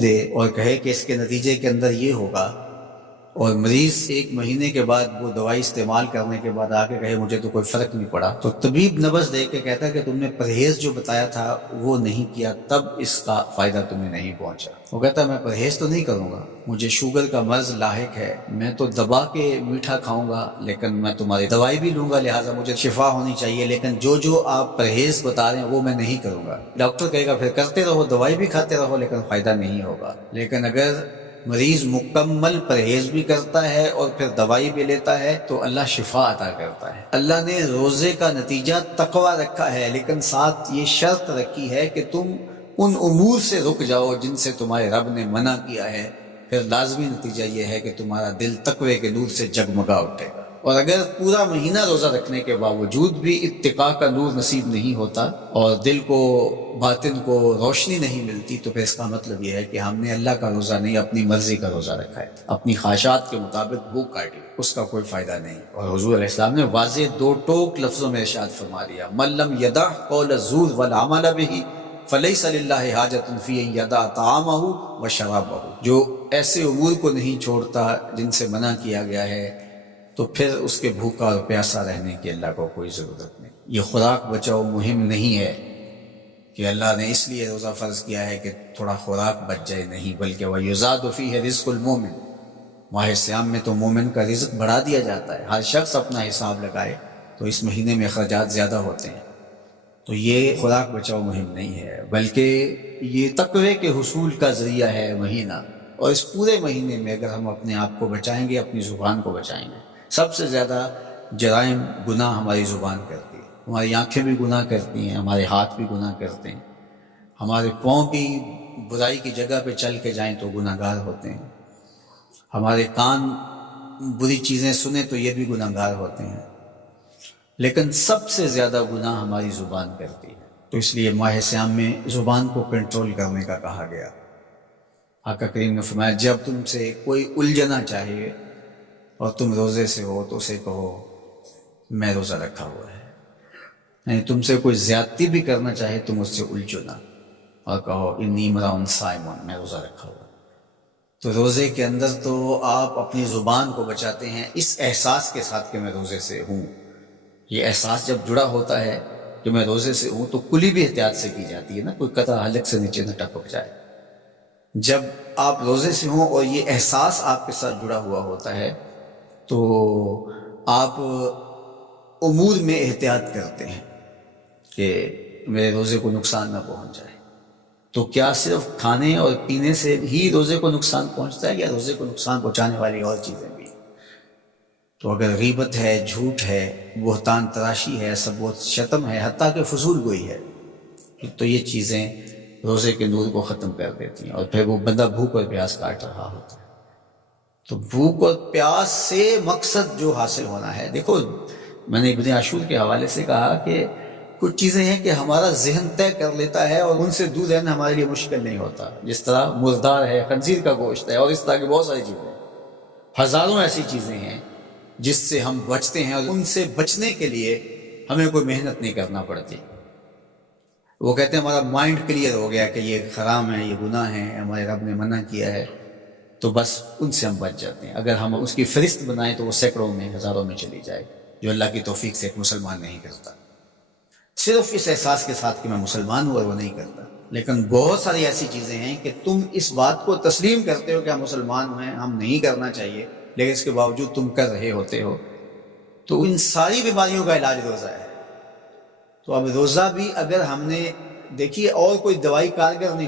دے اور کہے کہ اس کے نتیجے کے اندر یہ ہوگا، اور مریض 1 مہینے کے بعد وہ دوائی استعمال کرنے کے بعد آ کے کہے مجھے تو کوئی فرق نہیں پڑا، تو طبیب نبض دے کے کہتا ہے کہ تم نے پرہیز جو بتایا تھا وہ نہیں کیا، تب اس کا فائدہ تمہیں نہیں پہنچا۔ وہ کہتا ہے میں پرہیز تو نہیں کروں گا، مجھے شوگر کا مرض لاحق ہے، میں تو دبا کے میٹھا کھاؤں گا، لیکن میں تمہاری دوائی بھی لوں گا، لہٰذا مجھے شفا ہونی چاہیے، لیکن جو آپ پرہیز بتا رہے ہیں وہ میں نہیں کروں گا۔ ڈاکٹر کہے گا پھر کرتے رہو، دوائی بھی کھاتے رہو، لیکن فائدہ نہیں ہوگا۔ لیکن اگر مریض مکمل پرہیز بھی کرتا ہے اور پھر دوائی بھی لیتا ہے تو اللہ شفا عطا کرتا ہے۔ اللہ نے روزے کا نتیجہ تقوی رکھا ہے، لیکن ساتھ یہ شرط رکھی ہے کہ تم ان امور سے رک جاؤ جن سے تمہارے رب نے منع کیا ہے، پھر لازمی نتیجہ یہ ہے کہ تمہارا دل تقوی کے نور سے جگمگا اٹھے گا۔ اور اگر پورا مہینہ روزہ رکھنے کے باوجود بھی اتقاء کا نور نصیب نہیں ہوتا اور دل کو باطن کو روشنی نہیں ملتی، تو پھر اس کا مطلب یہ ہے کہ ہم نے اللہ کا روزہ نہیں اپنی مرضی کا روزہ رکھا ہے، اپنی خواہشات کے مطابق بھوک کاٹی، اس کا کوئی فائدہ نہیں۔ اور حضور علیہ السلام نے واضح 2 ٹوک لفظوں میں ارشاد فرما دیا، من لم یدع قول الزور والعمل به فلیس للہ حاجۃ فی ان یدع طعامہ وشرابہ، جو ایسے امور کو نہیں چھوڑتا جن سے منع کیا گیا ہے تو پھر اس کے بھوکا اور پیاسا رہنے کی اللہ کو کوئی ضرورت نہیں۔ یہ خوراک بچاؤ مہم نہیں ہے کہ اللہ نے اس لیے روزہ فرض کیا ہے کہ تھوڑا خوراک بچ جائے، نہیں، بلکہ وَيُزَادُ فِيهِ رِزْقُ الْمُؤْمِنِ، ماہ سیام میں تو مومن کا رزق بڑھا دیا جاتا ہے۔ ہر شخص اپنا حساب لگائے تو اس مہینے میں اخراجات زیادہ ہوتے ہیں، تو یہ خوراک بچاؤ مہم نہیں ہے، بلکہ یہ تقوی کے حصول کا ذریعہ ہے مہینہ۔ اور اس پورے مہینے میں اگر ہم اپنے آپ کو بچائیں گے، اپنی زبان کو بچائیں گے، سب سے زیادہ جرائم گناہ ہماری زبان کرتی ہے، ہماری آنکھیں بھی گناہ کرتی ہیں، ہمارے ہاتھ بھی گناہ کرتے ہیں، ہمارے پاؤں بھی برائی کی جگہ پہ چل کے جائیں تو گناہ گار ہوتے ہیں، ہمارے کان بری چیزیں سنیں تو یہ بھی گناہ گار ہوتے ہیں، لیکن سب سے زیادہ گناہ ہماری زبان کرتی ہے۔ تو اس لیے ماہ سیام میں زبان کو کنٹرول کرنے کا کہا گیا۔ آقا کریم نے فرمایا جب تم سے کوئی الجھنا چاہے اور تم روزے سے ہو تو اسے کہو میں روزہ رکھا ہوا ہے، یعنی تم سے کوئی زیادتی بھی کرنا چاہے تم اس سے الجھو نہ اور کہو انی امرؤ صائم، میں روزہ رکھا ہوا۔ تو روزے کے اندر تو آپ اپنی زبان کو بچاتے ہیں اس احساس کے ساتھ کہ میں روزے سے ہوں۔ یہ احساس جب جڑا ہوتا ہے کہ میں روزے سے ہوں تو کلی بھی احتیاط سے کی جاتی ہے نا، کوئی قطع حلق سے نیچے نہ ٹپک جائے۔ جب آپ روزے سے ہوں اور یہ احساس آپ کے ساتھ جڑا ہوا ہوتا ہے تو آپ امور میں احتیاط کرتے ہیں کہ میرے روزے کو نقصان نہ پہنچ جائے۔ تو کیا صرف کھانے اور پینے سے ہی روزے کو نقصان پہنچتا ہے یا روزے کو نقصان پہنچانے والی اور چیزیں بھی؟ تو اگر غیبت ہے، جھوٹ ہے، بہتان تراشی ہے، سب و شتم ہے، حتیٰ کہ فضول گوئی ہے، تو یہ چیزیں روزے کے نور کو ختم کر دیتی ہیں اور پھر وہ بندہ بھوک اور پیاس کاٹ رہا ہوتا ہے۔ تو بھوک اور پیاس سے مقصد جو حاصل ہونا ہے، دیکھو میں نے ابن عاشور کے حوالے سے کہا کہ کچھ چیزیں ہیں کہ ہمارا ذہن طے کر لیتا ہے اور ان سے دور رہنا ہمارے لیے مشکل نہیں ہوتا، جس طرح مردار ہے، خنزیر کا گوشت ہے، اور اس طرح کی بہت ساری چیزیں، ہزاروں ایسی چیزیں ہیں جس سے ہم بچتے ہیں اور ان سے بچنے کے لیے ہمیں کوئی محنت نہیں کرنا پڑتی۔ وہ کہتے ہیں ہمارا مائنڈ کلیئر ہو گیا کہ یہ حرام ہے، یہ گناہ ہے، ہمارے رب نے منع کیا ہے، تو بس ان سے ہم بچ جاتے ہیں۔ اگر ہم اس کی فہرست بنائیں تو وہ سینکڑوں میں، ہزاروں میں چلی جائے، جو اللہ کی توفیق سے ایک مسلمان نہیں کرتا، صرف اس احساس کے ساتھ کہ میں مسلمان ہوں، اور وہ نہیں کرتا۔ لیکن بہت ساری ایسی چیزیں ہیں کہ تم اس بات کو تسلیم کرتے ہو کہ ہم مسلمان ہیں، ہم نہیں کرنا چاہیے، لیکن اس کے باوجود تم کر رہے ہوتے ہو، تو ان ساری بیماریوں کا علاج روزہ ہے۔ تو اب روزہ بھی اگر ہم نے، دیکھیے اور کوئی دوائی کارگر نہیں